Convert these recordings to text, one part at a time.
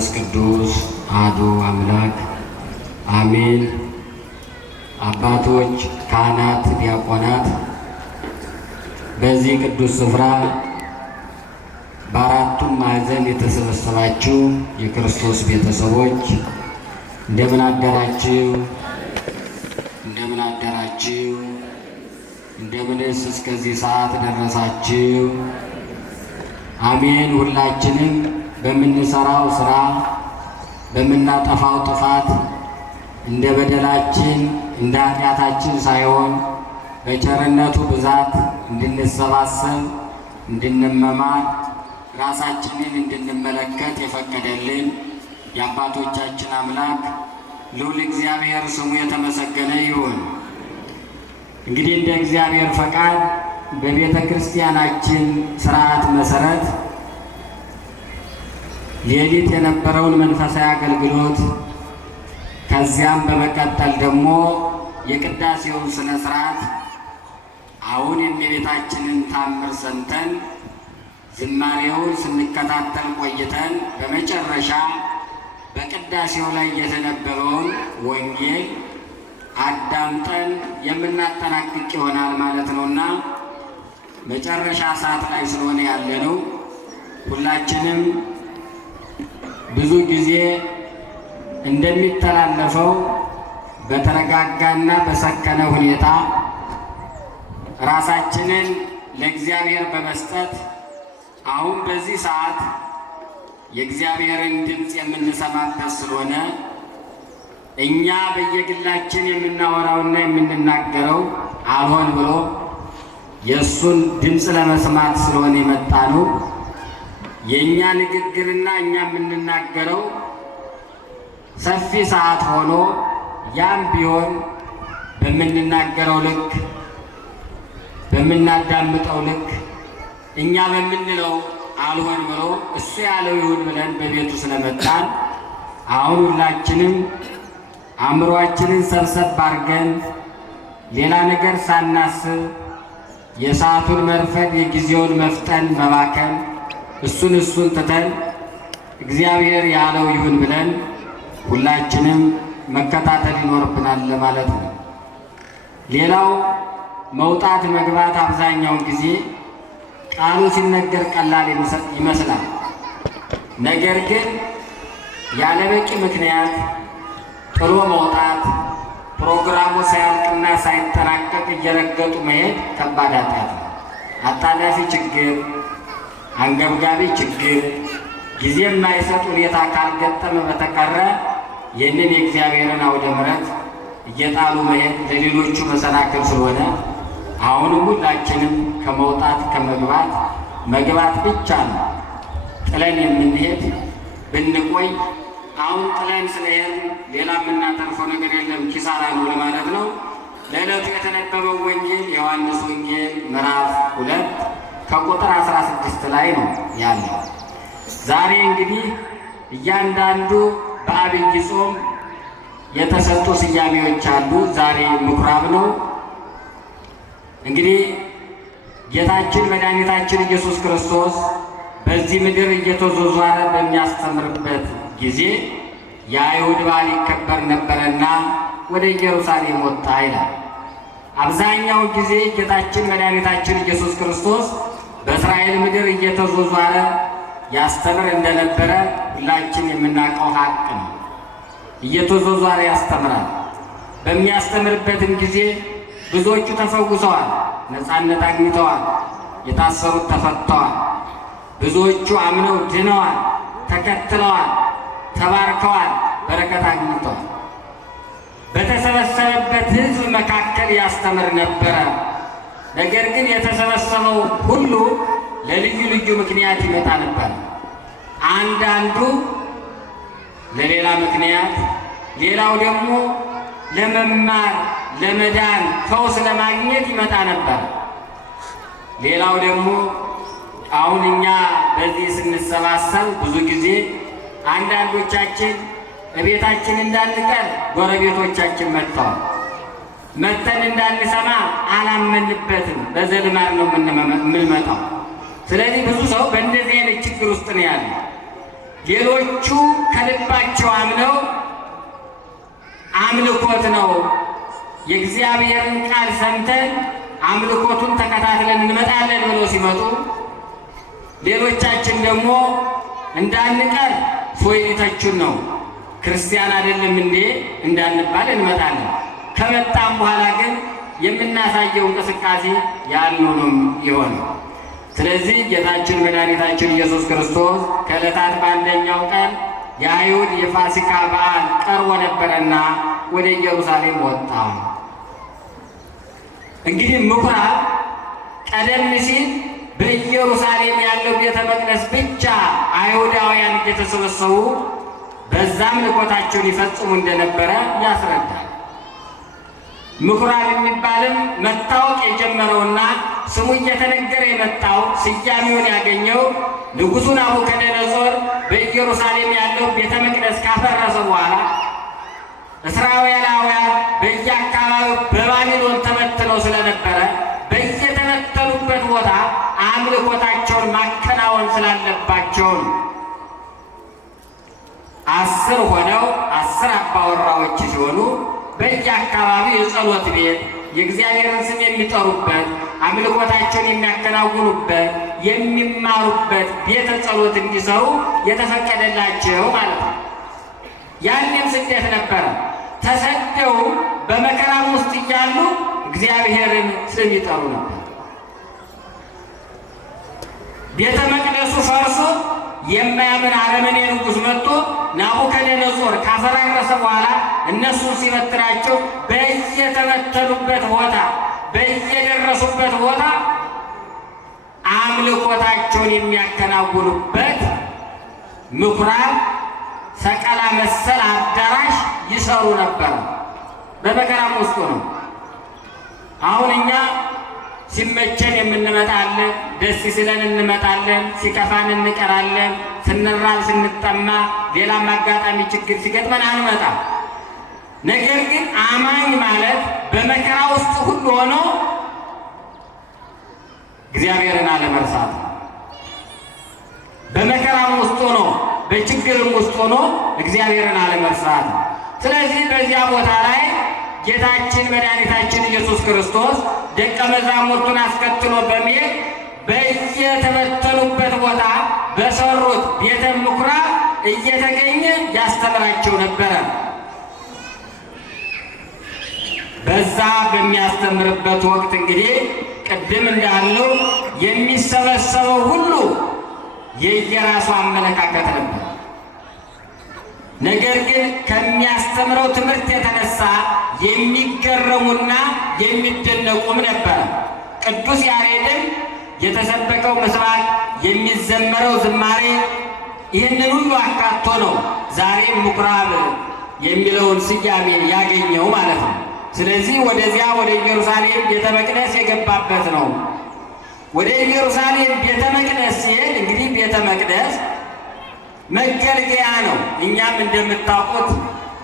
መንፈስ ቅዱስ አሐዱ አምላክ አሜን። አባቶች፣ ካህናት፣ ዲያቆናት በዚህ ቅዱስ ስፍራ በአራቱም ማዕዘን የተሰበሰባችሁ የክርስቶስ ቤተሰቦች እንደምን አደራችሁ? እንደምን አደራችሁ? እንደምንስ እስከዚህ ሰዓት ደረሳችሁ? አሜን። ሁላችንም በምንሰራው ስራ በምናጠፋው ጥፋት እንደ በደላችን እንደ ኃጢአታችን ሳይሆን በቸርነቱ ብዛት እንድንሰባሰብ እንድንመማር ራሳችንን እንድንመለከት የፈቀደልን የአባቶቻችን አምላክ ልዑል እግዚአብሔር ስሙ የተመሰገነ ይሁን። እንግዲህ እንደ እግዚአብሔር ፈቃድ በቤተ ክርስቲያናችን ስርዓት መሰረት ሌሊት የነበረውን መንፈሳዊ አገልግሎት ከዚያም በመቀጠል ደግሞ የቅዳሴውን ስነ ስርዓት አሁን የእመቤታችንን ታምር ሰምተን ዝማሬውን ስንከታተል ቆይተን በመጨረሻ በቅዳሴው ላይ የተነበበውን ወንጌል አዳምጠን የምናጠናቅቅ ይሆናል ማለት ነውና መጨረሻ ሰዓት ላይ ስለሆነ ያለነው ሁላችንም ብዙ ጊዜ እንደሚተላለፈው በተረጋጋና በሰከነ ሁኔታ ራሳችንን ለእግዚአብሔር በመስጠት አሁን በዚህ ሰዓት የእግዚአብሔርን ድምፅ የምንሰማበት ስለሆነ እኛ በየግላችን የምናወራውና የምንናገረው አልሆን ብሎ የእሱን ድምፅ ለመስማት ስለሆነ የመጣ ነው። የእኛ ንግግርና እኛ የምንናገረው ሰፊ ሰዓት ሆኖ ያም ቢሆን በምንናገረው ልክ በምናዳምጠው ልክ እኛ በምንለው አልሆን ብሎ እሱ ያለው ይሁን ብለን በቤቱ ስለመጣን አሁን ሁላችንም አእምሯችንን ሰብሰብ አድርገን ሌላ ነገር ሳናስብ የሰዓቱን መርፈድ የጊዜውን መፍጠን መባከን እሱን ትተን እግዚአብሔር ያለው ይሁን ብለን ሁላችንም መከታተል ይኖርብናል ማለት ነው። ሌላው መውጣት መግባት አብዛኛውን ጊዜ ቃሉ ሲነገር ቀላል ይመስላል። ነገር ግን ያለ በቂ ምክንያት ጥሎ መውጣት፣ ፕሮግራሙ ሳያልቅና ሳይጠናቀቅ እየረገጡ መሄድ ከባድ ኃጢአት ነው። አጣዳፊ ችግር፣ አንገብጋቢ ችግር፣ ጊዜ የማይሰጥ ሁኔታ ካልገጠመ በተቀረ ይህንን የእግዚአብሔርን አውደ ምሕረት እየጣሉ መሄድ ለሌሎቹ መሰናክል ስለሆነ አሁንም ሁላችንም ከመውጣት ከመግባት መግባት ብቻ ነው። ጥለን የምንሄድ ብንቆይ አሁን ጥለን ስለሄድ ሌላ የምናተርፈው ነገር የለም፣ ኪሳራ ነው ለማለት ነው። ለዕለቱ የተነበበው ወንጌል የዮሐንስ ወንጌል ምዕራፍ 2 ከቁጥር 16 ላይ ነው ያለው። ዛሬ እንግዲህ እያንዳንዱ በዐቢይ ጾም የተሰጡ ስያሜዎች አሉ። ዛሬ ምኩራብ ነው። እንግዲህ ጌታችን መድኃኒታችን ኢየሱስ ክርስቶስ በዚህ ምድር እየተዟዟረ በሚያስተምርበት ጊዜ የአይሁድ በዓል ይከበር ነበረና ወደ ኢየሩሳሌም ወጣ ይላል። አብዛኛው ጊዜ ጌታችን መድኃኒታችን ኢየሱስ ክርስቶስ በእስራኤል ምድር እየተዟዟረ ያስተምር እንደነበረ ሁላችን የምናውቀው ሀቅ ነው። እየተዟዟረ ያስተምራል። በሚያስተምርበትም ጊዜ ብዙዎቹ ተፈውሰዋል፣ ነፃነት አግኝተዋል፣ የታሰሩት ተፈተዋል፣ ብዙዎቹ አምነው ድነዋል፣ ተከትለዋል፣ ተባርከዋል፣ በረከት አግኝተዋል። በተሰበሰበበት ሕዝብ መካከል ያስተምር ነበረ። ነገር ግን የተሰበሰበው ሁሉ ለልዩ ልዩ ምክንያት ይመጣ ነበር። አንዳንዱ ለሌላ ምክንያት፣ ሌላው ደግሞ ለመማር ለመዳን ፈውስ ለማግኘት ይመጣ ነበር። ሌላው ደግሞ አሁን እኛ በዚህ ስንሰባሰብ ብዙ ጊዜ አንዳንዶቻችን እቤታችን እንዳንቀር ጎረቤቶቻችን መጥተን እንዳንሰማ አላመንበትም። በዘልማድ ነው የምንመጣው። ስለዚህ ብዙ ሰው በእንደዚህ አይነት ችግር ውስጥ ነው ያለ። ሌሎቹ ከልባቸው አምነው አምልኮት ነው የእግዚአብሔርን ቃል ሰምተን አምልኮቱን ተከታትለን እንመጣለን ብለው ሲመጡ፣ ሌሎቻችን ደግሞ እንዳንቀር ሶይተቹን ነው ክርስቲያን አይደለም እንዴ እንዳንባል እንመጣለን። ከመጣም በኋላ ግን የምናሳየው እንቅስቃሴ ያልሆነም ይሆናል። ስለዚህ ጌታችን መድኃኒታችን ኢየሱስ ክርስቶስ ከዕለታት በአንደኛው ቀን የአይሁድ የፋሲካ በዓል ቀርቦ ነበረና ወደ ኢየሩሳሌም ወጣ። እንግዲህ ምኩራብ ቀደም ሲል በኢየሩሳሌም ያለው ቤተ መቅደስ ብቻ አይሁዳውያን እየተሰበሰቡ በዛም አምልኮታቸውን ይፈጽሙ እንደነበረ ያስረዳል። ምኩራብ የሚባልም መታወቅ የጀመረውና ስሙ እየተነገረ የመጣው ስያሜውን ያገኘው ንጉሡ ናቡከደነፆር በኢየሩሳሌም ያለው ቤተ መቅደስ ካፈረሰ በኋላ እስራኤላውያን በየአካባቢው በባቢሎን ተበትነው ስለነበረ በየተበተኑበት ቦታ አምልኮታቸውን ማከናወን ስላለባቸው 10 ሆነው 10 አባወራዎች ሲሆኑ በየአካባቢው የጸሎት ቤት የእግዚአብሔርን ስም የሚጠሩበት አምልኮታቸውን የሚያከናውኑበት የሚማሩበት ቤተ ጸሎት እንዲሰሩ የተፈቀደላቸው ማለት ነው። ያንም ስደት ነበረ። ተሰደው በመከራም ውስጥ እያሉ እግዚአብሔርን ስም ይጠሩ ነበር። ቤተ መቅደሱ ፈርሶ የማያምን አረመኔ ንጉሥ መጥቶ ናቡከደነፆር ካፈራረሰ በኋላ እነሱን ሲበትናቸው በየተበተኑበት ቦታ በየደረሱበት ቦታ አምልኮታቸውን የሚያከናውኑበት ምኩራብ ሰቀላ መሰል አዳራሽ ይሰሩ ነበር። በመከራም ውስጥ ነው። አሁን እኛ ሲመቸን የምንመጣለን፣ ደስ ሲለን እንመጣለን፣ ሲከፋን እንቀራለን፣ ስንራብ ስንጠማ፣ ሌላም አጋጣሚ ችግር ሲገጥመን አንመጣም። ነገር ግን አማኝ ማለት በመከራ ውስጥ ሁሉ ሆኖ እግዚአብሔርን አለመርሳት፣ በመከራም ውስጥ ሆኖ በችግርም ውስጥ ሆኖ እግዚአብሔርን አለመርሳት። ስለዚህ በዚያ ቦታ ላይ ጌታችን መድኃኒታችን ኢየሱስ ክርስቶስ ደቀ መዛሙርቱን አስከትሎ በመሄድ በየተበተኑበት ቦታ በሰሩት ቤተ ምኩራብ እየተገኘ ያስተምራቸው ነበረ። በዛ በሚያስተምርበት ወቅት እንግዲህ ቅድም እንዳለው የሚሰበሰበው ሁሉ የየራሱ አመለካከት ነበር። ነገር ግን ከሚያስተምረው ትምህርት የተነሳ የሚገረሙና የሚደነቁም ነበረ። ቅዱስ ያሬድም የተሰበከው ምስባክ፣ የሚዘመረው ዝማሬ ይህንን ሁሉ አካቶ ነው ዛሬ ምኩራብ የሚለውን ስያሜ ያገኘው ማለት ነው። ስለዚህ ወደዚያ ወደ ኢየሩሳሌም ቤተ መቅደስ የገባበት ነው። ወደ ኢየሩሳሌም ቤተ መቅደስ ሲሄድ እንግዲህ ቤተ መቅደስ መገልገያ ነው። እኛም እንደምታውቁት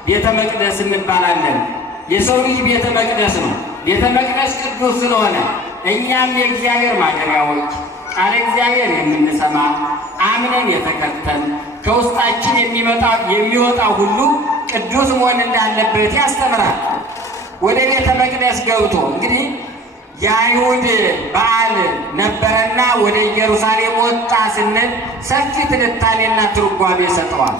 ቤተ መቅደስ እንባላለን። የሰው ልጅ ቤተ መቅደስ ነው። ቤተ መቅደስ ቅዱስ ስለሆነ እኛም የእግዚአብሔር ማደሪያዎች፣ ቃለ እግዚአብሔር የምንሰማ አምነን የተከተል ከውስጣችን የሚወጣው ሁሉ ቅዱስ መሆን እንዳለበት ያስተምራል። ወደ ቤተ መቅደስ ገብቶ እንግዲህ የአይሁድ በዓል ነበረና ወደ ኢየሩሳሌም ወጣ ስንል ሰፊ ትንታኔና ትርጓሜ ሰጠዋል።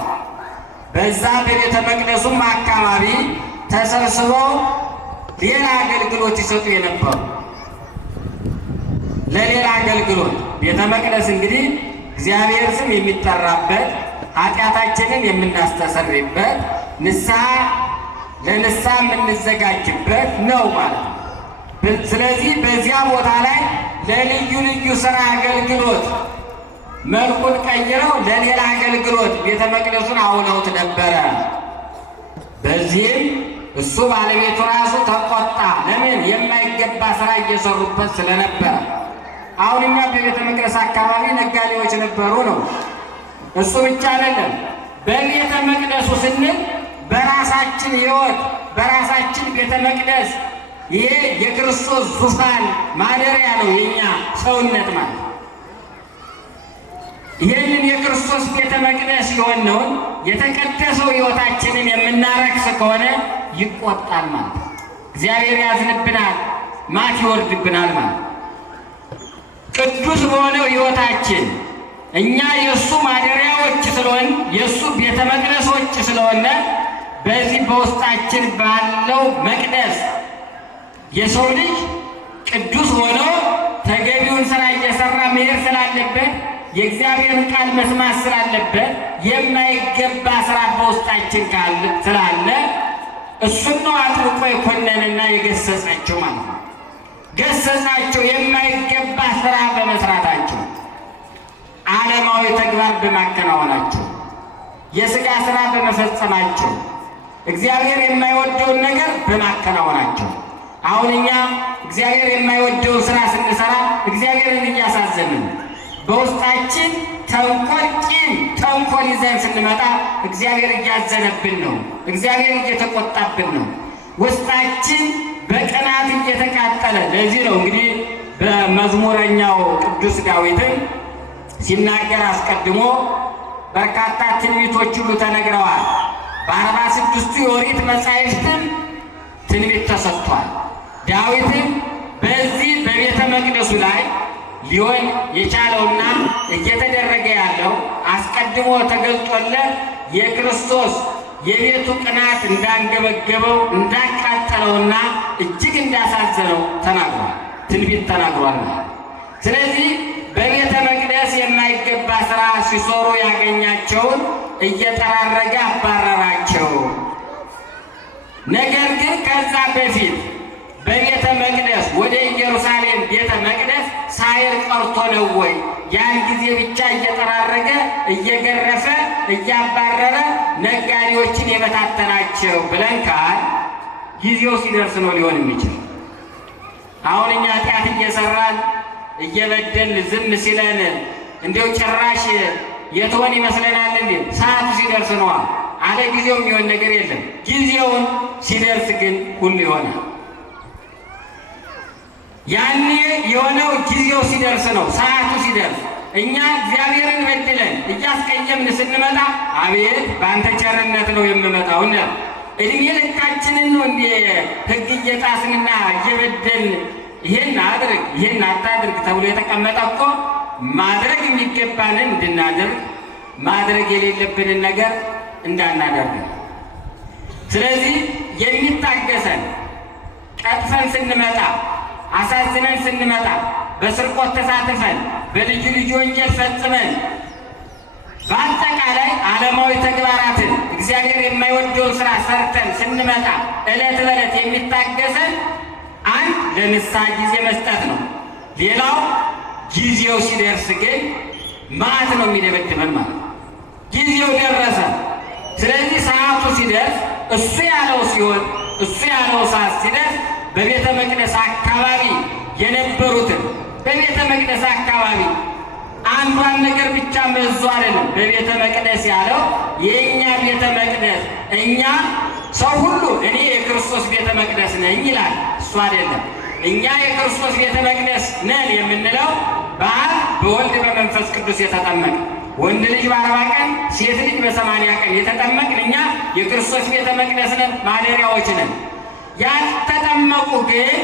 በዛ በቤተ መቅደሱም አካባቢ ተሰብስበው ሌላ አገልግሎት ይሰጡ የነበሩ ለሌላ አገልግሎት ቤተ መቅደስ እንግዲህ እግዚአብሔር ስም የሚጠራበት ኃጢአታችንን የምናስተሰርይበት ለንስሐ የምንዘጋጅበት ነው ማለት ነው። ስለዚህ በዚያ ቦታ ላይ ለልዩ ልዩ ስራ አገልግሎት መልኩን ቀይረው ለሌላ አገልግሎት ቤተ መቅደሱን አውለውት ነበረ። በዚህም እሱ ባለቤቱ ራሱ ተቆጣ። ለምን? የማይገባ ስራ እየሰሩበት ስለነበረ። አሁን እኛ በቤተ መቅደስ አካባቢ ነጋዴዎች ነበሩ ነው። እሱ ብቻ አይደለም። በቤተ መቅደሱ ስንል በራሳችን ሕይወት በራሳችን ቤተ መቅደስ ይሄ የክርስቶስ ዙፋን ማደሪያ ነው። የኛ ሰውነት ማለት ይህንን የክርስቶስ ቤተ መቅደስ የሆነውን የተቀደሰው ሕይወታችንን የምናረክስ ከሆነ ይቆጣል ማለት ነው። እግዚአብሔር ያዝንብናል፣ ማት ይወርድብናል ማለት ነው። ቅዱስ በሆነው ሕይወታችን እኛ የእሱ ማደሪያዎች ስለሆን የእሱ ቤተ መቅደሶች ስለሆነ በዚህ በውስጣችን ባለው መቅደስ የሰው ልጅ ቅዱስ ሆኖ ተገቢውን ስራ እየሰራ መሄድ ስላለበት የእግዚአብሔርን ቃል መስማት ስላለበት የማይገባ ስራ በውስጣችን ስላለ እሱን ነው አጥብቆ የኮነንና የገሰጻቸው ማለት ነው። ገሰጻቸው የማይገባ ስራ በመስራታቸው፣ ዓለማዊ ተግባር በማከናወናቸው፣ የሥጋ ስራ በመፈጸማቸው፣ እግዚአብሔር የማይወደውን ነገር በማከናወናቸው። አሁን እኛ እግዚአብሔር የማይወደውን ስራ ስንሰራ እግዚአብሔርን እያሳዘንን፣ በውስጣችን ተንኮል ይዘን ስንመጣ እግዚአብሔር እያዘነብን ነው፣ እግዚአብሔር እየተቆጣብን ነው፣ ውስጣችን በቅናት እየተቃጠለ። ለዚህ ነው እንግዲህ በመዝሙረኛው ቅዱስ ዳዊትም ሲናገር አስቀድሞ በርካታ ትንቢቶች ሁሉ ተነግረዋል። በ46ቱ የኦሪት መጻሕፍትም ትንቢት ተሰጥቷል። ዳዊትም በዚህ በቤተ መቅደሱ ላይ ሊሆን የቻለውና እየተደረገ ያለው አስቀድሞ ተገልጦለት የክርስቶስ የቤቱ ቅናት እንዳንገበገበው እንዳቃጠለውና እጅግ እንዳሳዘነው ተናግሯል፣ ትንቢት ተናግሯል። ስለዚህ በቤተ መቅደስ የማይገባ ሥራ ሲሰሩ ያገኛቸውን እየጠራረገ አባረራቸው። ነገር ግን ከዛ በፊት በቤተ መቅደስ ወደ ኢየሩሳሌም ቤተ መቅደስ ሳይር ቀርቶ ነው ወይ? ያን ጊዜ ብቻ እየጠራረገ እየገረፈ እያባረረ ነጋዴዎችን የበታተናቸው ብለን ካል ጊዜው ሲደርስ ነው ሊሆን የሚችል። አሁን እኛ ኃጢአት እየሰራን እየበደል ዝም ሲለን እንዲው ጭራሽ የተሆን ይመስለናል እንዴ? ሰዓቱ ሲደርስ ነዋ። አለ ጊዜው የሚሆን ነገር የለም። ጊዜውን ሲደርስ ግን ሁሉ ይሆናል። ያኔ የሆነው ጊዜው ሲደርስ ነው፣ ሰዓቱ ሲደርስ። እኛ እግዚአብሔርን በድለን እያስቀየምን ስንመጣ አቤት በአንተ ቸርነት ነው የምመጣው እና እድሜ ልካችንን ነው እንዴ ሕግ እየጣስንና እየበደልን ይሄን አድርግ ይሄን አታድርግ ተብሎ የተቀመጠ እኮ ማድረግ የሚገባንን እንድናደርግ ማድረግ የሌለብንን ነገር እንዳናደርግ። ስለዚህ የሚታገሰን ቀጥፈን ስንመጣ አሳዝነን ስንመጣ በስርቆት ተሳትፈን በልዩ ልዩ ወንጀል ፈጽመን በአጠቃላይ ዓለማዊ ተግባራትን እግዚአብሔር የማይወደውን ስራ ሰርተን ስንመጣ ዕለት በዕለት የሚታገሰን አንድ ለንስሐ ጊዜ መስጠት ነው። ሌላው ጊዜው ሲደርስ ግን መዓት ነው የሚደበድበን ማለት ነው። ጊዜው ደረሰ። ስለዚህ ሰዓቱ ሲደርስ እሱ ያለው ሲሆን እሱ ያለው ሰዓት ሲደርስ በቤተ መቅደስ አካባቢ የነበሩትን በቤተ መቅደስ አካባቢ አንዷን ነገር ብቻ መዞ አይደለም። በቤተ መቅደስ ያለው የእኛ ቤተ መቅደስ እኛ ሰው ሁሉ እኔ የክርስቶስ ቤተ መቅደስ ነኝ ይላል። እሱ አይደለም። እኛ የክርስቶስ ቤተ መቅደስ ነን የምንለው በአብ በወልድ በመንፈስ ቅዱስ የተጠመቅ ወንድ ልጅ በ40 ቀን ሴት ልጅ በ80 ቀን የተጠመቅን እኛ የክርስቶስ ቤተ መቅደስ ነን፣ ማደሪያዎች ነን። ያልተጠመቁ ግን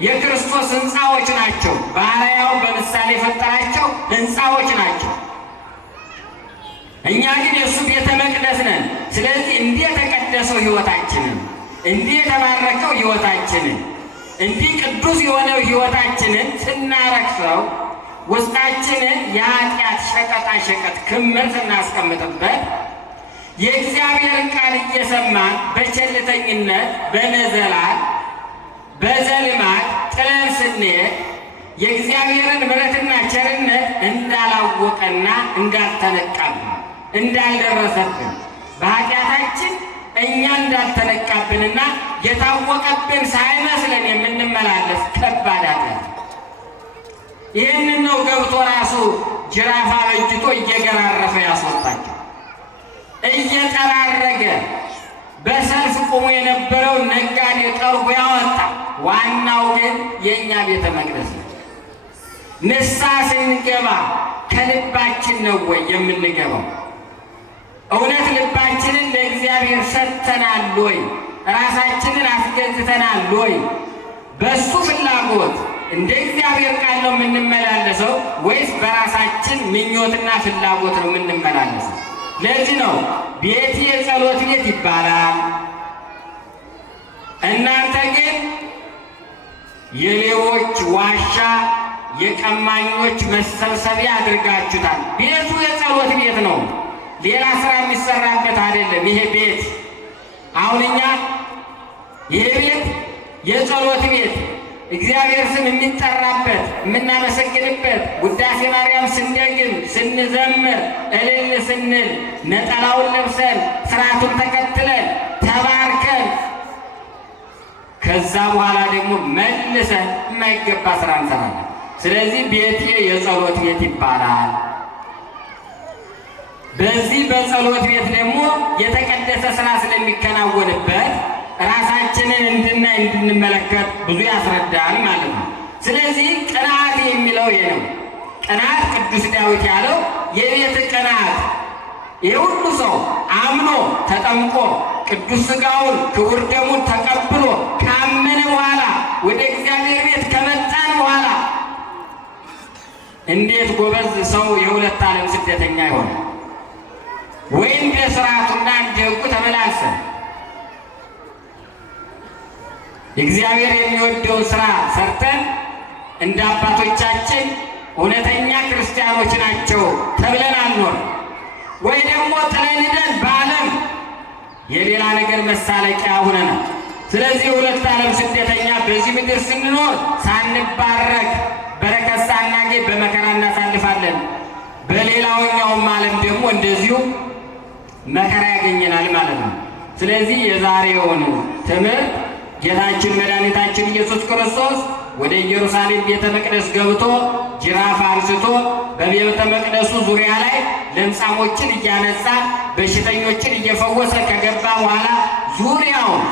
የክርስቶስ ሕንፃዎች ናቸው። ባሪያው በምሳሌ የፈጠራቸው ሕንፃዎች ናቸው። እኛ ግን የእሱ ቤተ መቅደስ ነን። ስለዚህ እንዲህ የተቀደሰው ሕይወታችንን፣ እንዲህ የተባረከው ሕይወታችንን፣ እንዲህ ቅዱስ የሆነው ሕይወታችንን ስናረክሰው ውስጣችንን የኃጢአት ሸቀጣ ሸቀጥ ክምር ስናስቀምጥበት የእግዚአብሔርን ቃል እየሰማን በቸልተኝነት በነዘላል በዘልማት ጥለን ስንሄድ የእግዚአብሔርን ምሕረትና ቸርነት እንዳላወቀና እንዳልተነቃብን እንዳልደረሰብን በኃጢአታችን እኛ እንዳልተነቃብንና የታወቀብን ሳይመስለን የምንመላለስ ከባድ ኃጢአት። ይህንን ነው ገብቶ ራሱ ጅራፍ አበጅቶ እየገራረፈ ያስወጣቸው። እየጠራረገ በሰልፍ ቆሞ የነበረው ነጋዴ ጠርጎ ያወጣ። ዋናው ግን የእኛ ቤተ መቅደስ ነው። ንስሐ ስንገባ ከልባችን ነው ወይ የምንገባው? እውነት ልባችንን ለእግዚአብሔር ሰጥተናል ወይ? ራሳችንን አስገዝተናል ወይ? በሱ ፍላጎት እንደ እግዚአብሔር ቃል ነው የምንመላለሰው ወይስ በራሳችን ምኞትና ፍላጎት ነው የምንመላለሰው? ለዚህ ነው ቤቴ የጸሎት ቤት ይባላል፣ እናንተ ግን የሌቦች ዋሻ የቀማኞች መሰብሰቢያ አድርጋችሁታል። ቤቱ የጸሎት ቤት ነው፣ ሌላ ስራ የሚሰራበት አይደለም። ይሄ ቤት አሁን እኛ ይሄ ቤት የጸሎት ቤት እግዚአብሔር ስም የሚጠራበት የምናመሰግንበት ውዳሴ ማርያም ስንደግም ስንዘምር እልል ስንል ነጠላውን ለብሰን ስርዓቱን ተከትለን ተባርከን ከዛ በኋላ ደግሞ መልሰን የማይገባ ስራ እንሰራለን። ስለዚህ ቤቴ የጸሎት ቤት ይባላል። በዚህ በጸሎት ቤት ደግሞ የተቀደሰ ስራ ስለሚከናወንበት ራሳችንን እንድናይ እንድንመለከት ብዙ ያስረዳል ማለት ነው። ስለዚህ ቅንዓት የሚለው ይሄ ነው። ቅንዓት ቅዱስ ዳዊት ያለው የቤት ቅንዓት የሁሉ ሰው አምኖ ተጠምቆ ቅዱስ ሥጋውን ክቡር ደሙን ተቀብሎ ካመነ በኋላ ወደ እግዚአብሔር ቤት ከመጣን በኋላ እንዴት ጎበዝ ሰው የሁለት ዓለም ስደተኛ ይሆናል? ወይም በስርዓቱና እንደ ሕጉ ተመላልሰን እግዚአብሔር የሚወደውን ስራ ሰርተን እንደ አባቶቻችን እውነተኛ ክርስቲያኖች ናቸው ተብለን አንኖር፣ ወይ ደግሞ ጥለን ሄደን በዓለም የሌላ ነገር መሳለቂያ ሆነናል። ስለዚህ ሁለት ዓለም ስደተኛ በዚህ ምድር ስንኖር ሳንባረክ በረከት ሳናገኝ በመከራ እናሳልፋለን። በሌላውኛውም ዓለም ደግሞ እንደዚሁ መከራ ያገኘናል ማለት ነው። ስለዚህ የዛሬውን ትምህርት ጌታችን መድኃኒታችን ኢየሱስ ክርስቶስ ወደ ኢየሩሳሌም ቤተ መቅደስ ገብቶ ጅራፍ አንስቶ በቤተ መቅደሱ ዙሪያ ላይ ለምጻሞችን እያነጻ በሽተኞችን እየፈወሰ ከገባ በኋላ ዙሪያውን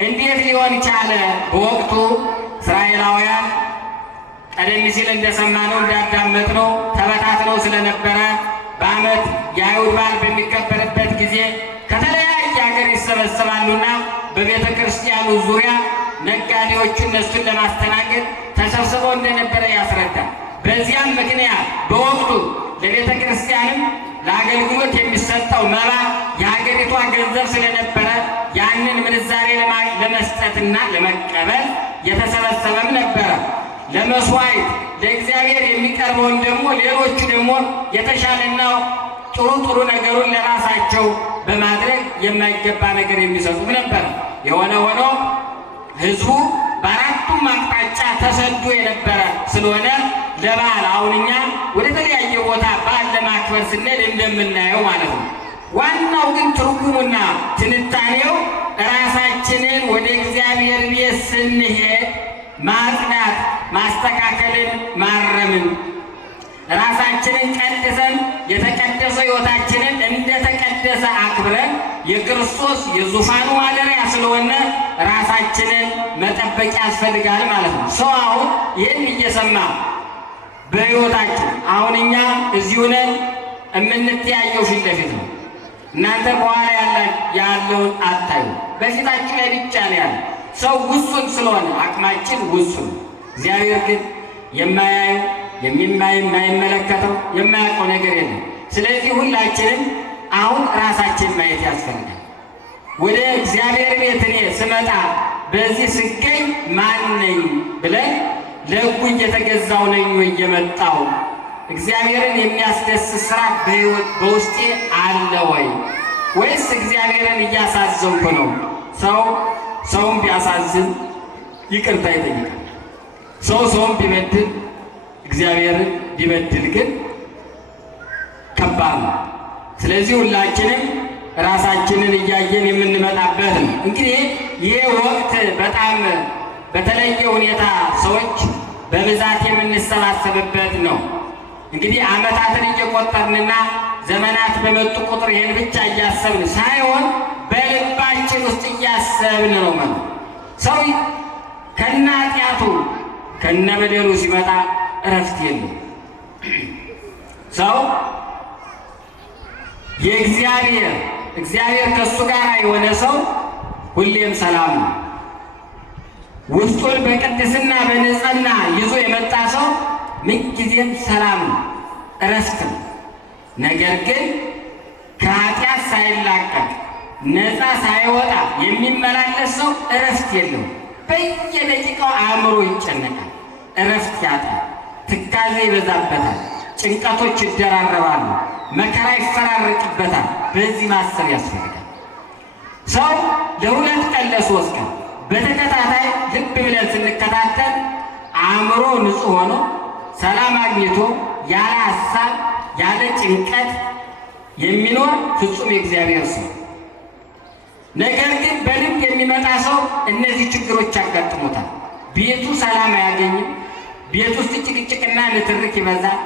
እንዴት ሊሆን ቻለ? በወቅቱ እስራኤላውያን ቀደም ሲል እንደሰማነው እንዳዳመጥነው ተበታትነው ስለነበረ በዓመት የአይሁድ በዓል በሚከበርበት ጊዜ ከተለያየ ሀገር ይሰበሰባሉና በቤተ ክርስቲያኑ ዙሪያ ነጋዴዎቹ እነሱን ለማስተናገድ ተሰብስበው እንደነበረ ያስረዳል። በዚያም ምክንያት በወቅቱ ለቤተ ክርስቲያንም ለአገልግሎት የሚሰጠው መባ የሀገሪቷ ገንዘብ ስለነበረ ያንን ምንዛሬ ለመስጠትና ለመቀበል የተሰበሰበም ነበረ። ለመስዋዕት ለእግዚአብሔር የሚቀርበውን ደግሞ ሌሎቹ ደግሞ የተሻለና ጥሩ ነገሩን ለራሳቸው በማድረግ የማይገባ ነገር የሚሰጡም ነበር። የሆነ ሆኖ ሕዝቡ በአራቱም አቅጣጫ ተሰዶ የነበረ ስለሆነ ለበዓል አሁን እኛ ወደ ተለያየ ቦታ በዓል ለማክበር ስንሄድ እንደምናየው ማለት ነው። ዋናው ግን ትርጉሙና ትንታኔው ራሳችንን ወደ እግዚአብሔር ቤት ስንሄድ ማጽዳት፣ ማስተካከልን፣ ማረምን ራሳችንን ቀድሰን የተቀደሰ ሕይወታችንን እንደተቀደሰ አክብረን የክርስቶስ የዙፋኑ ማደሪያ ስለሆነ ራሳችንን መጠበቅ ያስፈልጋል ማለት ነው። ሰው አሁን ይህን እየሰማ በሕይወታችን አሁን እኛ እዚሁ ነን፣ የምንተያየው ፊት ለፊት ነው። እናንተ በኋላ ያለውን አታዩ፣ በፊታችን ላይ ብቻ ነው ያለ። ሰው ውሱን ስለሆነ አቅማችን ውሱን፣ እግዚአብሔር ግን የማያዩ የማይመለከተው የማያውቀው ነገር የለም። ስለዚህ ሁላችንም አሁን ራሳችን ማየት ያስፈልጋል። ወደ እግዚአብሔር ቤት እኔ ስመጣ በዚህ ስገኝ ማን ነኝ ብለን ለሕጉ እየተገዛው ነኝ ወይ የመጣው እግዚአብሔርን የሚያስደስት ስራ በውስጤ አለ ወይ ወይስ እግዚአብሔርን እያሳዘንኩ ነው? ሰውን ቢያሳዝን ይቅርታ ይጠይቃል። ሰውን ቢበድል እግዚአብሔርን ቢበድል ግን ከባድ ነው። ስለዚህ ሁላችንም ራሳችንን እያየን የምንመጣበት ነው። እንግዲህ ይህ ወቅት በጣም በተለየ ሁኔታ ሰዎች በብዛት የምንሰባሰብበት ነው። እንግዲህ ዓመታትን እየቆጠርንና ዘመናት በመጡ ቁጥር ይህን ብቻ እያሰብን ሳይሆን በልባችን ውስጥ እያሰብን ነው ማለት ሰው ከነ ኃጢአቱ ከነ በደሉ ሲመጣ እረፍት የለም። ሰው እግዚአብሔር ከእሱ ጋር የሆነ ሰው ሁሌም ሰላም ነው። ውስጡን በቅድስና በንጽሕና ይዞ የመጣ ሰው ምንጊዜም ሰላም ነው፣ እረፍት ነው። ነገር ግን ከኃጢአት ሳይላቀቅ ነፃ ሳይወጣ የሚመላለስ ሰው እረፍት የለውም። በየደቂቃው አእምሮ ይጨነቃል፣ እረፍት ያጣል፣ ትካዜ ይበዛበታል፣ ጭንቀቶች ይደራረባሉ፣ መከራ ይፈራረቅበታል። በዚህ ማሰብ ያስፈልጋል። ሰው ለ2 ቀን ለ3 ቀን በተከታታይ ልብ ብለን ስንከታተል አእምሮ ንጹሕ ሆኖ ሰላም አግኝቶ ያለ ሀሳብ ያለ ጭንቀት የሚኖር ፍጹም የእግዚአብሔር ሰው። ነገር ግን በልብ የሚመጣ ሰው እነዚህ ችግሮች ያጋጥሙታል። ቤቱ ሰላም አያገኝም። ቤት ውስጥ ጭቅጭቅና ንትርክ ይበዛል።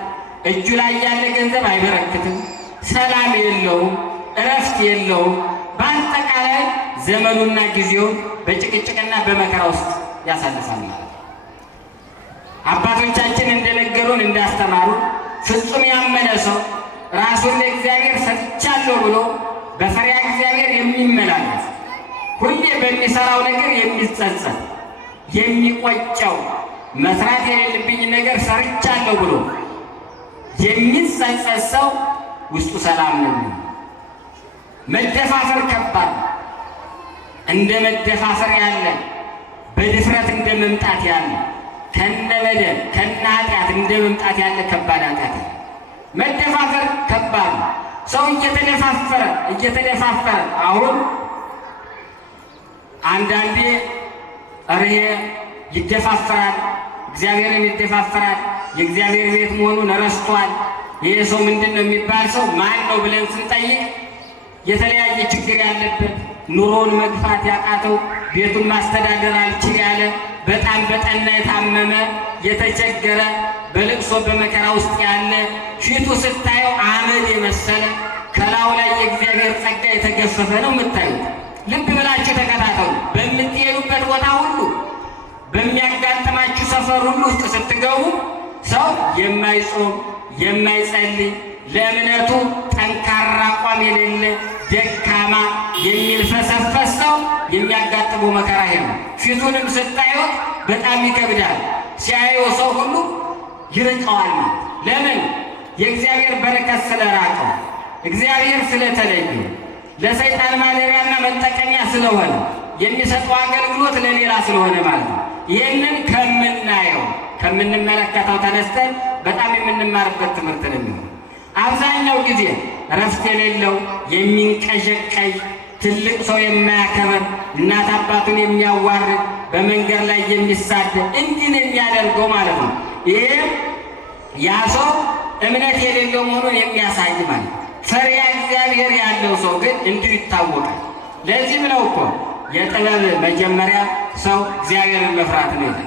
እጁ ላይ ያለ ገንዘብ አይበረክትም። ሰላም የለውም፣ እረፍት የለውም። በአጠቃላይ ዘመኑና ጊዜውን በጭቅጭቅና በመከራ ውስጥ ያሳልፋል ማለት ነው። አባቶቻችን እንደነገሩን እንዳስተማሩ ፍጹም ያመነ ሰው ራሱን ለእግዚአብሔር ሰጥቻለሁ ብሎ በፈሪሃ እግዚአብሔር የሚመላለስ ሁሌ በሚሰራው ነገር የሚጸጸት የሚቆጨው መስራት የሌለብኝ ነገር ሰርቻለሁ ብሎ የሚጸጸት ሰው ውስጡ ሰላም ነው። መደፋፈር ከባድ እንደ መደፋፈር ያለ በድፍረት እንደ መምጣት ያለ ከነበደል ከናጢአት እንደ መምጣት ያለ ከባድ ኃጢአት ነው። መደፋፈር ከባድ ነው። ሰው እየተደፋፈረ አሁን አንዳንዴ እርሄ ይደፋፈራል፣ እግዚአብሔርን ይደፋፈራል። የእግዚአብሔር ቤት መሆኑን ረስቷል። ይህ ሰው ምንድን ነው የሚባል ሰው ማን ነው ብለን ስንጠይቅ የተለያየ ችግር ያለበት ኑሮን መግፋት ያቃተው ቤቱን ማስተዳደር አልችል ያለ በጣም በጠና የታመመ የተቸገረ በልቅሶ በመከራ ውስጥ ያለ ፊቱ ስታየው አመድ የመሰለ ከላዩ ላይ የእግዚአብሔር ጸጋ የተገፈፈ ነው የምታዩት። ልብ ብላችሁ ተከታተሉ። በምትሄዱበት ቦታ ሁሉ በሚያጋጥማችሁ ሰፈር ሁሉ ውስጥ ስትገቡ ሰው የማይጾም የማይጸልይ ለእምነቱ ጠንካራ አቋም የሌለ ደካማ የሚልፈሰፈስ ሰው የሚያጋጥመው መከራ ይሄ ነው። ፊቱንም ስታዩት በጣም ይከብዳል። ሲያየው ሰው ሁሉ ይርቀዋል ማለት ለምን? የእግዚአብሔር በረከት ስለራቀው፣ እግዚአብሔር ስለተለየ፣ ለሰይጣን ማደሪያና መጠቀሚያ ስለሆነ፣ የሚሰጠው አገልግሎት ለሌላ ስለሆነ ማለት ነው። ይህንን ከምናየው ከምንመለከተው ተነስተን በጣም የምንማርበት ትምህርት ነው የሚሆነው። አብዛኛው ጊዜ እረፍት የሌለው የሚንቀዠቀዥ ትልቅ ሰው የማያከብር እናት አባቱን የሚያዋርድ በመንገድ ላይ የሚሳደብ እንዲህ ነው የሚያደርገው ማለት ነው። ይሄ ያ ሰው እምነት የሌለው መሆኑን የሚያሳይ ማለት ነው። ፈሪሃ እግዚአብሔር ያለው ሰው ግን እንዲሁ ይታወቃል። ለዚህም ነው እኮ የጥበብ መጀመሪያ ሰው እግዚአብሔርን መፍራት ነው ይላል።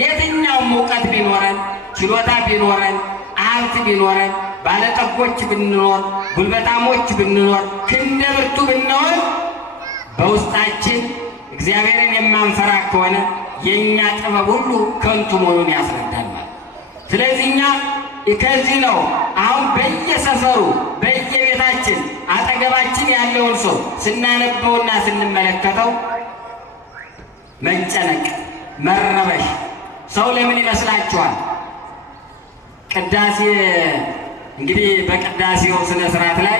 የትኛውም እውቀት ቢኖረን ችሎታ ቢኖረን ሀብት ቢኖረን ባለጠጎች ብንኖር ጉልበታሞች ብንኖር ክንደ ብርቱ ብንሆን በውስጣችን እግዚአብሔርን የማንፈራ ከሆነ የእኛ ጥበብ ሁሉ ከንቱ መሆኑን ያስረዳል ማለት። ስለዚህ እኛ ከዚህ ነው አሁን በየሰፈሩ በየቤታችን አጠገባችን ያለውን ሰው ስናነበውና ስንመለከተው መጨነቅ፣ መረበሽ። ሰው ለምን ይመስላችኋል? ቅዳሴ እንግዲህ በቅዳሴው ስነ ስርዓት ላይ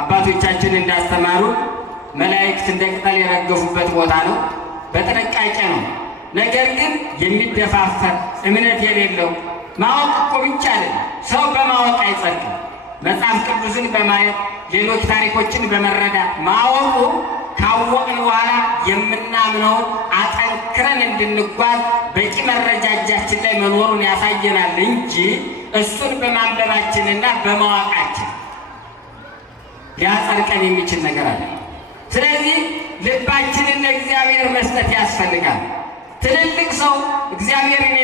አባቶቻችን እንዳስተማሩ መላእክት እንደ ቅጠል የረገፉበት ቦታ ነው። በጥንቃቄ ነው። ነገር ግን የሚደፋፈር እምነት የሌለው ማወቅ እኮ ብቻ አይደለም። ሰው በማወቅ አይጸድቅም። መጽሐፍ ቅዱስን በማየት ሌሎች ታሪኮችን በመረዳት ማወቁ ካወቅን በኋላ የምናምነውን አጠንክረን እንድንጓዝ በቂ መረጃ እጃችን ላይ መኖሩን ያሳየናል እንጂ እሱን በማንበባችንና በማወቃችን ሊያጸድቀን የሚችል ነገር አለ። ስለዚህ ልባችንን ለእግዚአብሔር መስጠት ያስፈልጋል። ትልልቅ ሰው እግዚአብሔርን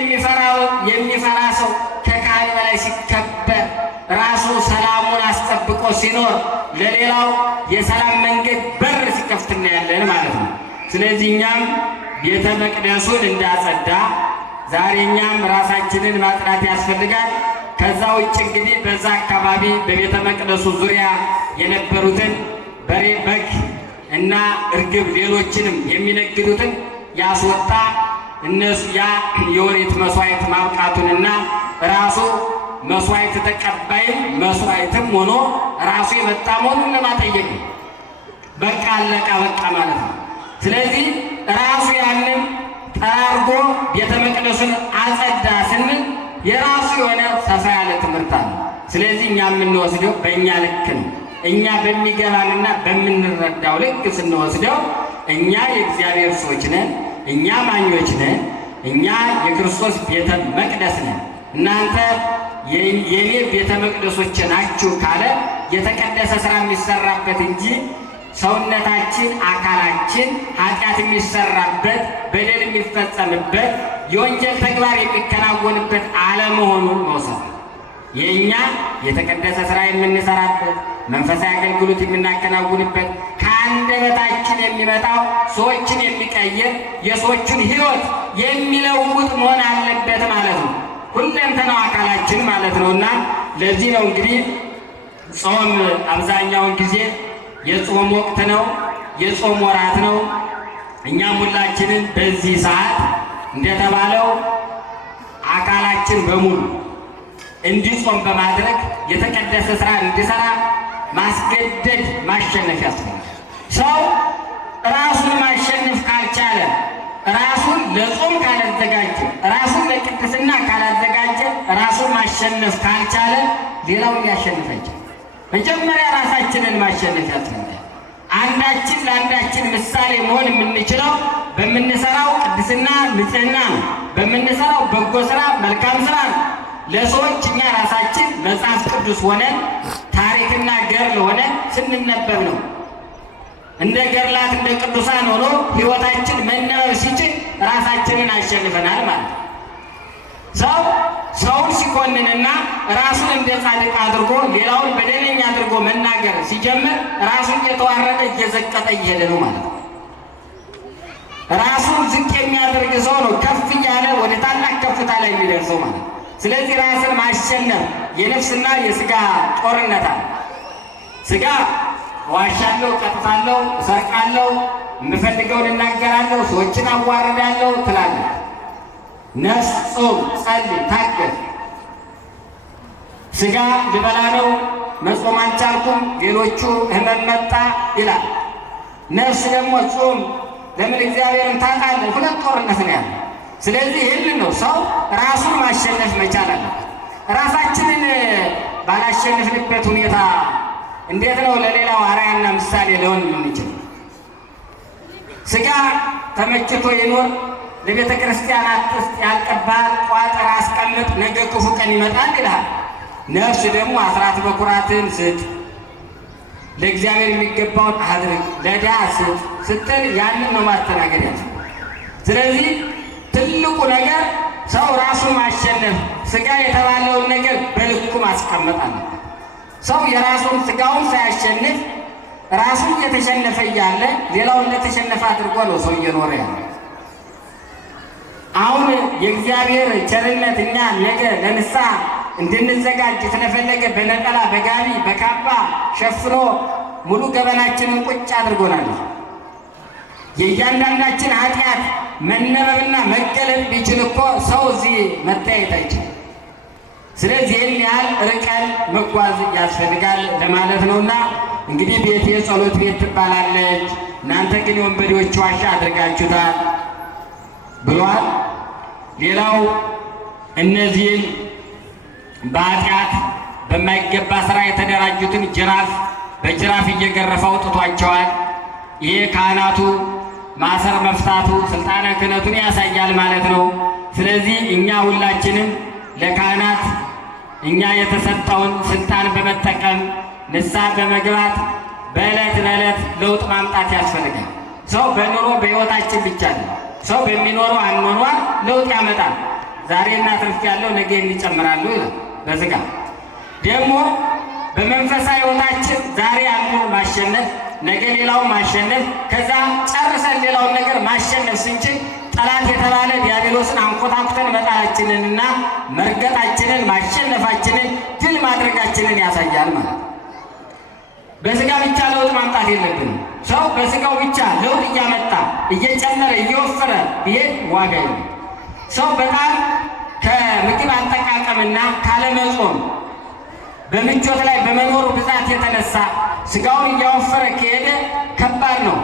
የሚፈራ ሰው ከካህን በላይ ሲከበር ራሱ ሰላሙን አስጠብቆ ሲኖር ለሌላው የሰላም መንገድ በር ሲከፍት እናያለን ማለት ነው። ስለዚህ እኛም ቤተ መቅደሱን እንዳጸዳ ዛሬ እኛም ራሳችንን ማጥራት ያስፈልጋል። ከዛ ውጭ እንግዲህ በዛ አካባቢ በቤተ መቅደሱ ዙሪያ የነበሩትን በሬ፣ በግ እና እርግብ ሌሎችንም የሚነግዱትን ያስወጣ እነሱ ያ የወሪት መስዋዕት ማብቃቱንና ራሱ መስዋዕት ተቀባይም መስዋዕትም ሆኖ ራሱ የመጣ መሆኑን ለማጠየቅ በቃ አለቃ በቃ ማለት ነው። ስለዚህ ራሱ ያንን ጠራርጎ ቤተ መቅደሱን አጸዳ ስንል የራሱ የሆነ ሰፋ ያለ ትምህርት አለ። ስለዚህ እኛ የምንወስደው በእኛ ልክ ነው። እኛ በሚገባንና በምንረዳው ልክ ስንወስደው እኛ የእግዚአብሔር ሰዎች ነን፣ እኛ ማኞች ነን፣ እኛ የክርስቶስ ቤተ መቅደስ ነን። እናንተ የኔ ቤተ መቅደሶች ናችሁ ካለ የተቀደሰ ስራ የሚሰራበት እንጂ ሰውነታችን አካላችን ኃጢአት የሚሰራበት በደል የሚፈጸምበት የወንጀል ተግባር የሚከናወንበት አለመሆኑን መውሰድ። የእኛ የተቀደሰ ስራ የምንሰራበት መንፈሳዊ አገልግሎት የምናከናውንበት ከአንደበታችን የሚመጣው ሰዎችን የሚቀይር የሰዎችን ሕይወት የሚለውጥ መሆን አለበት ማለት ነው። ሁለንተናው አካላችን ማለት ነው። እና ለዚህ ነው እንግዲህ ጾም አብዛኛውን ጊዜ የጾም ወቅት ነው፣ የጾም ወራት ነው። እኛም ሁላችንን በዚህ ሰዓት እንደተባለው አካላችን በሙሉ እንዲጾም በማድረግ የተቀደሰ ስራ እንዲሰራ ማስገደድ ማሸነፍ ያስፈልጋል። ሰው ራሱን ማሸነፍ ካልቻለ፣ ራሱን ለጾም ካላዘጋጀ፣ ራሱን ለቅድስና ካላዘጋጀ፣ ራሱን ማሸነፍ ካልቻለ ሌላውን ሊያሸንፍ አይችልም። መጀመሪያ ራሳችንን ማሸነፍ ያስፈልጋል። አንዳችን ለአንዳችን ምሳሌ መሆን የምንችለው በምንሰራው ቅድስና ንጽህና ነው። በምንሰራው በጎ ስራ መልካም ስራ ነው። ለሰዎች እኛ ራሳችን መጽሐፍ ቅዱስ ሆነን ታሪክና ገድል ሆነን ስንነበብ ነው። እንደ ገድላት እንደ ቅዱሳን ሆኖ ሕይወታችን መነበብ ሲችል ራሳችንን አሸንፈናል ማለት ነው። ሰው ሰውን ሲኮንንና ራሱን እንደ ጻድቅ አድርጎ ሌላውን በደለኛ አድርጎ መናገር ሲጀምር ራሱን እየተዋረደ እየዘቀጠ እየሄደ ነው ማለት ነው። ራሱን ዝቅ የሚያደርግ ሰው ነው ከፍ እያለ ወደ ታላቅ ከፍታ ላይ የሚደርሰው ማለት ነው። ስለዚህ ራስን ማሸነፍ የነፍስና የስጋ ጦርነት አለ። ስጋ ዋሻለሁ፣ ቀጥታለሁ፣ እሰርቃለሁ፣ የምፈልገውን እናገራለሁ፣ ሰዎችን አዋርዳለሁ ትላለህ። ነፍስ ጾም፣ ጸልይ፣ ታገስ። ስጋ ልበላ ነው፣ መጾም አልቻልኩም፣ ሌሎቹ ህመም መጣ ይላል። ነፍስ ደግሞ ጾም፣ ለምን እግዚአብሔርን ታውቃለህ። ሁለት ጦርነት ነው ያለ። ስለዚህ ይህንን ነው ሰው ራሱን ማሸነፍ መቻል አለበት። ራሳችንን ባላሸነፍንበት ሁኔታ እንዴት ነው ለሌላው አርአያና ምሳሌ ሊሆን የምንችል? ስጋ ተመችቶ ይኖር፣ ለቤተ ክርስቲያን አትስጥ፣ ያልቀባል፣ ቋጠር አስቀምጥ፣ ነገ ክፉ ቀን ይመጣል ይልሃል። ነፍስ ደግሞ አስራት በኩራትን ስጥ፣ ለእግዚአብሔር የሚገባውን አድርግ፣ ለድሃ ስጥ ስትል ያንን ነው ማስተናገድ ያለ። ስለዚህ ትልቁ ነገር ሰው ራሱን ማሸነፍ፣ ስጋ የተባለውን ነገር በልኩ ማስቀመጥ አለበት። ሰው የራሱን ስጋውን ሳያሸንፍ ራሱን እየተሸነፈ እያለ ሌላውን እንደተሸነፈ አድርጎ ነው ሰው እየኖረ ያለ። አሁን የእግዚአብሔር ቸርነት እኛ ነገ ለንስሐ እንድንዘጋጅ ስለፈለገ በነጠላ በጋቢ በካባ ሸፍኖ ሙሉ ገበናችንን ቁጭ አድርጎናል። የእያንዳንዳችን ኃጢአት መነበብና መገለጥ ቢችል እኮ ሰው እዚህ መታየት አይችልም። ስለዚህ ይህን ያህል ርቀን መጓዝ ያስፈልጋል ለማለት ነውና እንግዲህ ቤቴ ጸሎት ቤት ትባላለች፣ እናንተ ግን የወንበዴዎች ዋሻ አድርጋችሁታል ብሏል። ሌላው እነዚህን በኃጢአት በማይገባ ስራ የተደራጁትን ጅራፍ በጅራፍ እየገረፈ አውጥቷቸዋል። ይሄ ካህናቱ ማሰር መፍታቱ ስልጣነ ክህነቱን ያሳያል ማለት ነው። ስለዚህ እኛ ሁላችንም ለካህናት እኛ የተሰጠውን ስልጣን በመጠቀም ንስሐ በመግባት በዕለት በዕለት ለውጥ ማምጣት ያስፈልጋል። ሰው በኑሮ በሕይወታችን ብቻ ነው። ሰው በሚኖረው አኗኗር ለውጥ ያመጣል። ዛሬ እናትርፍ ያለው ነገ ይጨምራሉ ይላል። በስጋ ደግሞ በመንፈሳዊ ሕይወታችን ዛሬ ያለውን ማሸነፍ፣ ነገ ሌላውን ማሸነፍ፣ ከዛ ጨርሰን ሌላውን ነገር ማሸነፍ ስንችል ጠላት የተባለ ዲያብሎስን አንኮታኩተን መጣላችንንና መርገጣችንን ማሸነፋችንን ድል ማድረጋችንን ያሳያል ማለት ነው። በስጋ ብቻ ለውጥ ማምጣት የለብንም። ሰው በስጋው ብቻ ለውጥ እያመጣ እየጨመረ እየወፈረ ቢሄድ ዋጋ የለም። ሰው በጣም ከምግብ አጠቃቀምና ካለመጾም በምቾት ላይ በመኖሩ ብዛት የተነሳ ስጋውን እያወፈረ ከሄደ ከባድ ነው።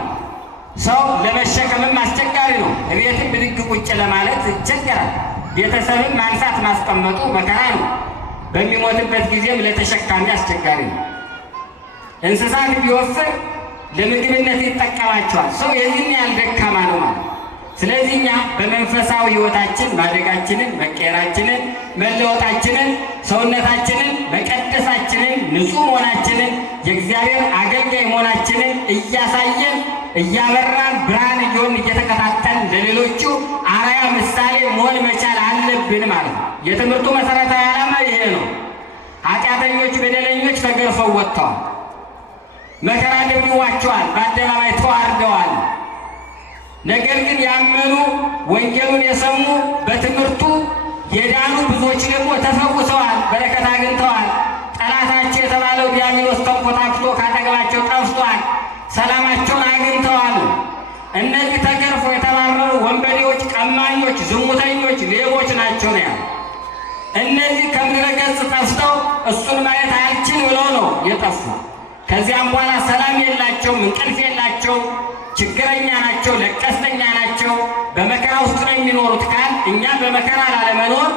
ሰው ለመሸከምም አስቸጋሪ ነው። እቤትም ብድግ ቁጭ ለማለት ይቸገራል። ቤተሰብም ማንሳት ማስቀመጡ መከራ ነው። በሚሞትበት ጊዜም ለተሸካሚ አስቸጋሪ ነው። እንስሳት ቢወፍር ለምግብነት ይጠቀማቸዋል። ሰው የዚህን ያህል ደካማ ነው ማለት። ስለዚህ እኛ በመንፈሳዊ ሕይወታችን ማደጋችንን፣ መቀየራችንን፣ መለወጣችንን፣ ሰውነታችንን መቀደሳችንን፣ ንጹሕ መሆናችንን፣ የእግዚአብሔር አገልጋይ መሆናችንን እያሳየን እያበራን ብርሃን እየሆን እየተከታተልን ለሌሎቹ አርአያ ምሳሌ መሆን መቻል አለብን ማለት ነው። የትምህርቱ መሰረታዊ ዓላማ ይሄ ነው። ኃጢአተኞች፣ በደለኞች ተገርፈው ወጥተዋል። መከራ ደብድቧቸዋል። በአደባባይ ተዋርደዋል። ነገር ግን ያመኑ ወንጌሉን የሰሙ በትምህርቱ የዳኑ ብዙዎች ደግሞ ተፈውሰዋል፣ በረከት አግኝተዋል። ጠላታቸው የተባለው ዲያብሎስ ተንኮታክቶ ካጠገባቸው ጠፍቷል፣ ሰላማቸውን አግኝተዋል። እነዚህ ተገርፎ የተባረሩ ወንበዴዎች፣ ቀማኞች፣ ዝሙተኞች፣ ሌቦች ናቸው ነው ያለው። እነዚህ ከምድረ ገጽ ጠፍተው እሱን ማየት አልችል ብለው ነው የጠፉ። ከዚያም በኋላ ሰላም የላቸውም፣ እንቅልፍ የላቸው፣ ችግረኛ ናቸው፣ ለቀስተኛ ናቸው። በመከራ ውስጥ ነው የሚኖሩት ካል እኛ በመከራ ላለመኖር፣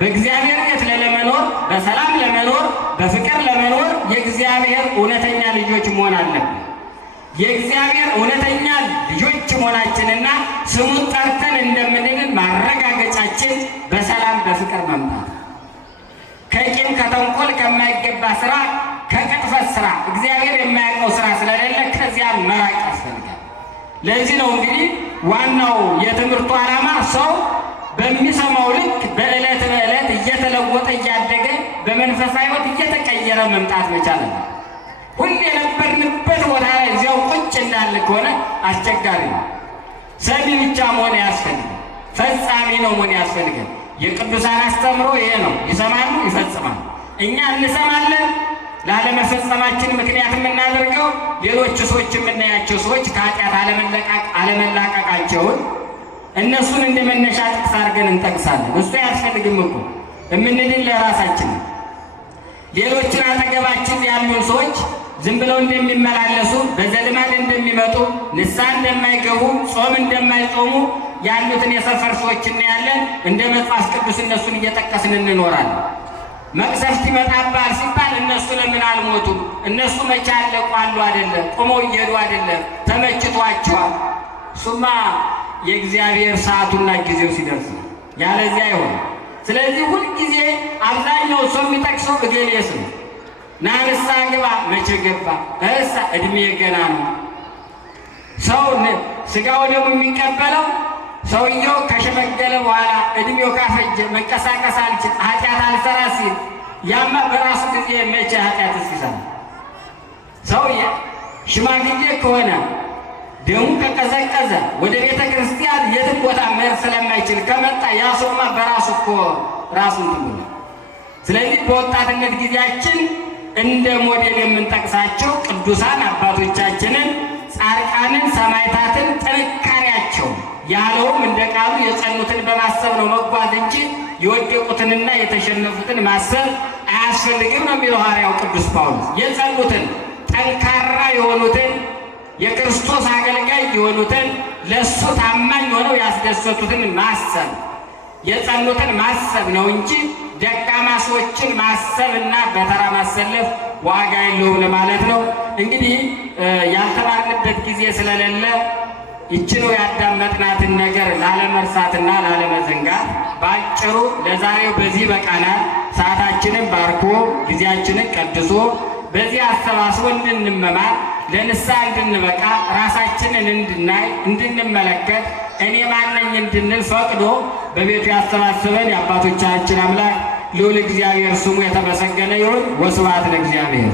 በእግዚአብሔር ቤት ለመኖር፣ በሰላም ለመኖር፣ በፍቅር ለመኖር የእግዚአብሔር እውነተኛ ልጆች መሆን አለብን። የእግዚአብሔር እውነተኛ ልጆች መሆናችንና ስሙን ጠርተን እንደምንልን ማረጋገጫችን በሰላም በፍቅር መምጣት፣ ከቂም ከተንኮል ከማይገባ ስራ፣ ከቅጥፈት ስራ፣ እግዚአብሔር የማያውቀው ስራ ስለሌለ ከዚያ መራቅ ያስፈልጋል። ለዚህ ነው እንግዲህ ዋናው የትምህርቱ ዓላማ ሰው በሚሰማው ልክ በዕለት በዕለት እየተለወጠ እያደገ በመንፈሳዊ ሕይወት እየተቀየረ መምጣት መቻል ነው። ሁሌ የነበርንበት ቦታ ላይ እዚያው ቁጭ እንዳለ ከሆነ አስቸጋሪ ነው። ሰሚ ብቻ መሆን ያስፈልጋል። ፈጻሚ ነው መሆን ያስፈልጋል። የቅዱሳን አስተምሮ ይሄ ነው። ይሰማሉ፣ ይፈጽማሉ። እኛ እንሰማለን። ላለመፈጸማችን ምክንያት የምናደርገው ሌሎች ሰዎች የምናያቸው ሰዎች ከኃጢአት አለመላቀቃቸውን እነሱን እንደ መነሻ ጥቅስ አድርገን እንጠቅሳለን። እሱ አያስፈልግም እኮ የምንልን ለራሳችን። ሌሎችን አጠገባችን ያሉን ሰዎች ዝም ብለው እንደሚመላለሱ በዘልማድ እንደሚመጡ ንስሐ እንደማይገቡ ጾም እንደማይጾሙ ያሉትን የሰፈር ሰዎች እናያለን። እንደ መጽሐፍ ቅዱስ እነሱን እየጠቀስን እንኖራለን። መቅሰፍት ይመጣባል ሲባል እነሱ ለምን አልሞቱም? እነሱ መቼ አለቁ አሉ አይደለም? ቆመው እየሄዱ አይደለም? ተመችቷቸዋል። እሱማ የእግዚአብሔር ሰዓቱና ጊዜው ሲደርስ ነው፣ ያለዚያ አይሆንም። ስለዚህ ሁልጊዜ አብዛኛው ሰው የሚጠቅሰው እገሌ ስም ና ንስሐ ግባ፣ መቼ ገባ? እሳ እድሜ ገና ነው። ሰው ስጋው ደግሞ የሚቀበለው ሰውየው ከሸመገለ በኋላ እድሜው ካፈጀ መንቀሳቀስ አልችል ኃጢአት አልሰራ ሲል ያማ በራሱ ጊዜ መቼ ኃጢአት እስኪሰራ? ሰው ሽማግሌ ከሆነ ደሙ ከቀዘቀዘ ወደ ቤተ ክርስቲያን የትም ቦታ መሄድ ስለማይችል ከመጣ ያ ሰውማ በራሱ እኮ ራሱን ትምለ። ስለዚህ በወጣትነት ጊዜያችን እንደ ሞዴል የምንጠቅሳቸው ቅዱሳን አባቶቻችንን፣ ጻድቃንን፣ ሰማዕታትን ጥንካሬያቸው ያለውም እንደ ቃሉ የጸኑትን በማሰብ ነው መጓዝ እንጂ የወደቁትንና የተሸነፉትን ማሰብ አያስፈልግም ነው የሚለው ሐዋርያው ቅዱስ ጳውሎስ። የጸኑትን ጠንካራ የሆኑትን የክርስቶስ አገልጋይ የሆኑትን ለእሱ ታማኝ ሆነው ያስደሰቱትን ማሰብ የጸኑትን ማሰብ ነው እንጂ ደካማ ሰዎችን ማሰብ እና በተራ ማሰለፍ ዋጋ የለውም ለማለት ነው። እንግዲህ ያልተማርንበት ጊዜ ስለሌለ ይችኑ ያዳመጥናትን ነገር ላለመርሳትና ላለመዘንጋት ባጭሩ ለዛሬው በዚህ በቃናል። ሰዓታችንን ባርኮ ጊዜያችንን ቀድሶ በዚህ አሰባስቦ እንድንመማር ለንስሐ እንድንበቃ ራሳችንን እንድናይ እንድንመለከት እኔ ማነኝ እንድንል ፈቅዶ በቤቱ ያሰባሰበን የአባቶቻችን አምላክ ልዑል እግዚአብሔር ስሙ የተመሰገነ ይሁን። ወስብሐት ለእግዚአብሔር።